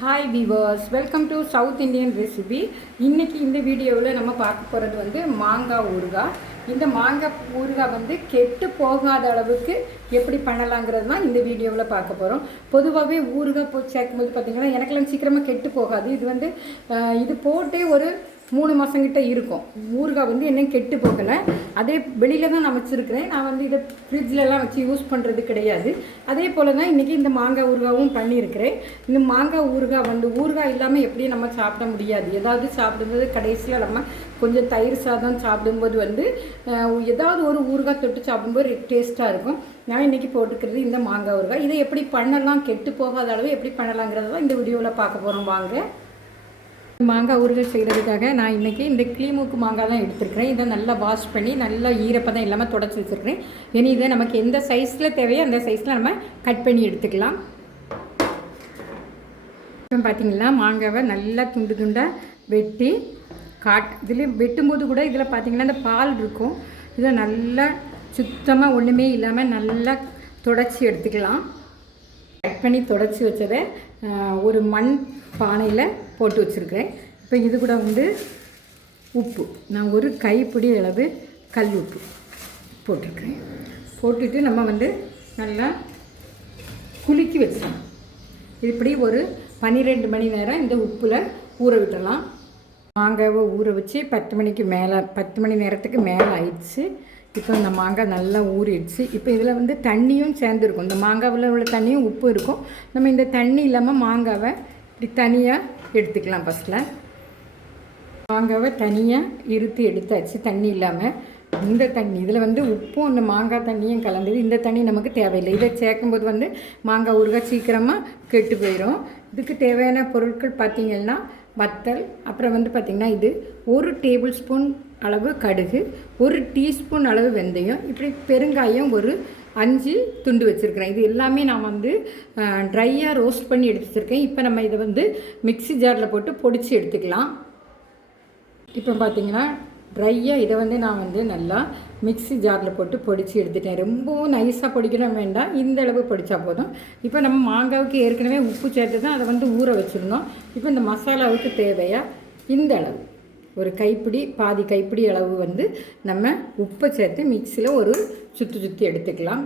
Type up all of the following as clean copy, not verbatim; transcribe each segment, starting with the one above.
Hi viewers, welcome to South Indian recipe. இன்றைக்கி இந்த வீடியோவில் நம்ம பார்க்க போகிறது வந்து மாங்காய் ஊறுகாய். இந்த மாங்காய் ஊறுகாய் வந்து கெட்டு போகாத அளவுக்கு எப்படி பண்ணலாங்கிறது தான் இந்த வீடியோவில் பார்க்க போகிறோம். பொதுவாகவே ஊறுகாய் சேர்க்கும்போது பார்த்திங்கன்னா எனக்கெல்லாம் சீக்கிரமாக கெட்டு போகாது. இது வந்து இது போட்டே ஒரு 3 மாதம் கிட்ட இருக்கும். ஊறுகாய் வந்து என்ன கெட்டு போகலை. அதே வெளியில் தான் நான் வச்சுருக்கிறேன். நான் வந்து இதை ஃப்ரிட்ஜிலலாம் வச்சு யூஸ் பண்ணுறது கிடையாது. அதே போல் தான் இன்றைக்கி இந்த மாங்காய் ஊறுகாயும் பண்ணியிருக்கிறேன். இந்த மாங்காய் ஊறுகாய் வந்து ஊறுகாய் இல்லாமல் எப்படியும் நம்ம சாப்பிட முடியாது. ஏதாவது சாப்பிடும்போது கடைசியில் நம்ம கொஞ்சம் தயிர் சாதம் சாப்பிடும்போது வந்து ஏதாவது ஒரு ஊறுகாய் தொட்டு சாப்பிடும்போது டேஸ்ட்டாக இருக்கும். நான் இன்றைக்கி போட்டுக்கிறது இந்த மாங்காய் ஊறுகாய். இதை எப்படி பண்ணலாம், கெட்டு போகாத அளவு எப்படி பண்ணலாங்கிறத தான் இந்த வீடியோவில் பார்க்க போகிறோம். வாங்க. மாங்காய் ஊறுகாய் செய்கிறதுக்காக நான் இன்றைக்கி இந்த கிளிமூக்கு மாங்காய் தான் எடுத்துருக்கிறேன். இதை நல்லா வாஷ் பண்ணி நல்லா ஈரப்பதம் இல்லாமல் தொடச்சி வச்சுருக்கிறேன். இனி இதை நமக்கு எந்த சைஸில் தேவையோ அந்த சைஸில் நம்ம கட் பண்ணி எடுத்துக்கலாம். இப்போ பார்த்திங்கன்னா மாங்காவை நல்லா துண்டு துண்டாக வெட்டி இதில் வெட்டும்போது கூட இதில் பார்த்திங்கன்னா இந்த பால் இருக்கும். இதை நல்லா சுத்தமாக ஒன்றுமே இல்லாமல் நல்லா தொடச்சி எடுத்துக்கலாம். கட் பண்ணி தொடச்சி வச்சதை ஒரு மண் பானையில் போட்டு வச்சுருக்கிறேன். இப்போ இது கூட வந்து உப்பு, நான் ஒரு கைப்பிடி அளவு கல் உப்பு போட்டிருக்கிறேன். போட்டுட்டு நம்ம வந்து நல்லா குலுக்கி வச்சிடலாம். இப்படி ஒரு 12 மணி நேரம் இந்த உப்பில் ஊற விட்டுடலாம். மாங்காவை ஊற வச்சு 10 மணி நேரத்துக்கு மேலே ஆயிடுச்சு. இப்போ இந்த மாங்காய் நல்லா ஊறிடுச்சு. இப்போ இதில் வந்து தண்ணியும் சேர்ந்துருக்கும். இந்த மாங்காவில் உள்ள தண்ணியும் உப்பு இருக்கும். நம்ம இந்த தண்ணி இல்லாமல் மாங்காவை இப்படி தனியாக எடுத்துக்கலாம். ஃபஸ்ட்டில் மாங்காவை தனியாக இருத்தி எடுத்தாச்சு தண்ணி இல்லாமல். இந்த தண்ணி இதில் வந்து உப்பும் அந்த மாங்காய் தண்ணியும் கலந்தது. இந்த தண்ணி நமக்கு தேவையில்லை. இதை சேர்க்கும்போது வந்து மாங்காய் ஊறுகாய் சீக்கிரமாக கெட்டு போயிடும். இதுக்கு தேவையான பொருட்கள் பார்த்திங்கன்னா வத்தல், அப்புறம் வந்து பார்த்திங்கன்னா இது 1 டேபிள் ஸ்பூன் அளவு கடுகு, 1 டீஸ்பூன் அளவு வெந்தயம், இப்படி பெருங்காயம் ஒரு 5 துண்டு வச்சுருக்கிறேன். இது எல்லாமே நான் வந்து ட்ரையாக ரோஸ்ட் பண்ணி எடுத்து வச்சுருக்கேன். இப்போ நம்ம இதை வந்து மிக்ஸி ஜாரில் போட்டு பொடிச்சு எடுத்துக்கலாம். இப்போ பார்த்திங்கன்னா ட்ரையாக இதை வந்து நான் வந்து நல்லா மிக்ஸி ஜாரில் போட்டு பொடிச்சு எடுத்துட்டேன். ரொம்பவும் நைஸாக பொடிக்கணும் வேண்டாம், இந்த அளவு பொடிச்சா போதும். இப்போ நம்ம மாங்காவுக்கு ஏற்கனவே உப்பு சேர்த்து தான் அதை வந்து ஊற வச்சுருந்தோம். இப்போ இந்த மசாலாவுக்கு தேவையாக இந்த அளவு ஒரு கைப்பிடி, பாதி கைப்பிடி அளவு வந்து நம்ம உப்பை சேர்த்து மிக்ஸியில் ஒரு சுற்றி எடுத்துக்கலாம்.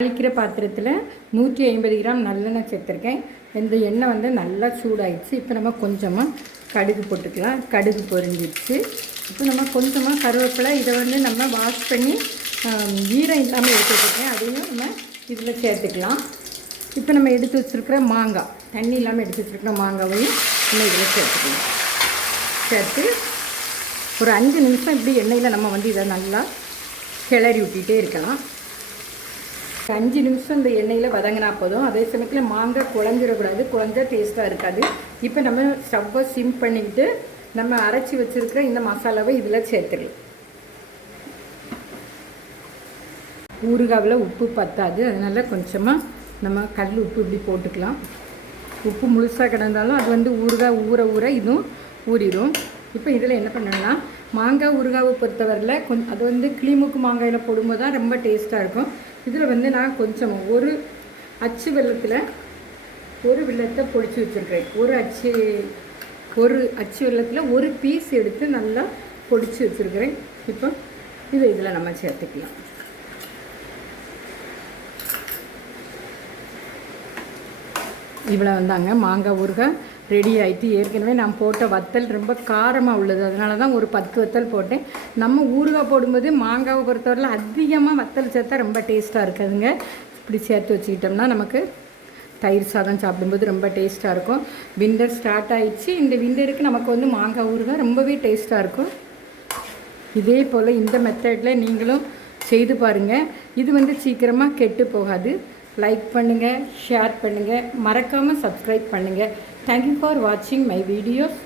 அழிக்கிற பாத்திரத்தில் 150 கிராம் நல்லெண்ணெய் சேர்த்துருக்கேன். இந்த எண்ணெய் வந்து நல்லா சூடாயிடுச்சு. இப்போ நம்ம கொஞ்சமாக கடுகு போட்டுக்கலாம். கடுகு பொரிஞ்சிடுச்சு. இப்போ நம்ம கொஞ்சமாக கருவேப்பிலை, இதை வந்து நம்ம வாஷ் பண்ணி ஈரம் இல்லாமல் எடுத்து வச்சுருக்கேன். அதையும் நம்ம இதில் சேர்த்துக்கலாம். இப்போ நம்ம எடுத்து வச்சுருக்கிற மாங்காய், தண்ணி இல்லாமல் எடுத்து வச்சுருக்கிற மாங்காவையும் நம்ம இதில் சேர்த்துக்கலாம். சேர்த்து ஒரு 5 நிமிஷம் இப்படி எண்ணெயில் நம்ம வந்து இதை நல்லா கிளறி விட்டுட்டே இருக்கலாம். 5 நிமிஷம் இந்த எண்ணெயில் வதங்கினா போதும். அதே சமயத்தில் மாங்காய் குழஞ்சிடக்கூடாது, குழஞ்சா டேஸ்ட்டாக இருக்காது. இப்போ நம்ம ஸ்டவ்வை சிம் பண்ணிக்கிட்டு நம்ம அரைச்சி வச்சுருக்கிற இந்த மசாலாவை இதில் சேர்த்துக்கலாம். ஊறுகாவில் உப்பு பத்தாது, அதனால் கொஞ்சமாக நம்ம கல் உப்பு இப்படி போட்டுக்கலாம். உப்பு முழுசாக கிடந்தாலும் அது வந்து ஊறுகாய் ஊற இதுவும் ஊறிடும். இப்போ இதில் என்ன பண்ணணும்னா மாங்காய் ஊறுகாவை பொறுத்தவரையில் அது வந்து கிளிமூக்கு மாங்காயில் போடும்போது தான் ரொம்ப டேஸ்ட்டாக இருக்கும். இதில் வந்து நான் கொஞ்சம் ஒரு அச்சு வெல்லத்தில் ஒரு வெல்லத்தை பொடிச்சு வச்சுருக்கிறேன். ஒரு அச்சு வெல்லத்தில் ஒரு பீஸ் எடுத்து நல்லா பொடிச்சு வச்சுருக்கிறேன். இப்போ இதில் நம்ம சேர்த்துக்கலாம். இவ்வளோ வந்தாங்க மாங்காய் ஊறுகாய் ரெடி ஆகிட்டு. ஏற்கனவே நான் போட்ட வத்தல் ரொம்ப காரமாக உள்ளது, அதனால தான் ஒரு 10 வத்தல் போட்டேன். நம்ம ஊறுகாய் போடும்போது மாங்காவை பொறுத்தவரையில் அதிகமாக வத்தல் சேர்த்தா ரொம்ப டேஸ்ட்டாக இருக்காதுங்க. இப்படி சேர்த்து வச்சுக்கிட்டோம்னா நமக்கு தயிர் சாதம் சாப்பிடும்போது ரொம்ப டேஸ்ட்டாக இருக்கும். விண்டர் ஸ்டார்ட் ஆகிடுச்சு. இந்த விண்டருக்கு நமக்கு வந்து மாங்காய் ஊறுகாய் ரொம்பவே டேஸ்ட்டாக இருக்கும். இதே போல் இந்த மெத்தடில் நீங்களும் செய்து பாருங்கள். இது வந்து சீக்கிரமாக கெட்டு போகாது. லைக் பண்ணுங்கள், ஷேர் பண்ணுங்கள், மறக்காமல் சப்ஸ்கிரைப் பண்ணுங்கள். தேங்க்யூ ஃபார் வாட்சிங் மை வீடியோஸ்.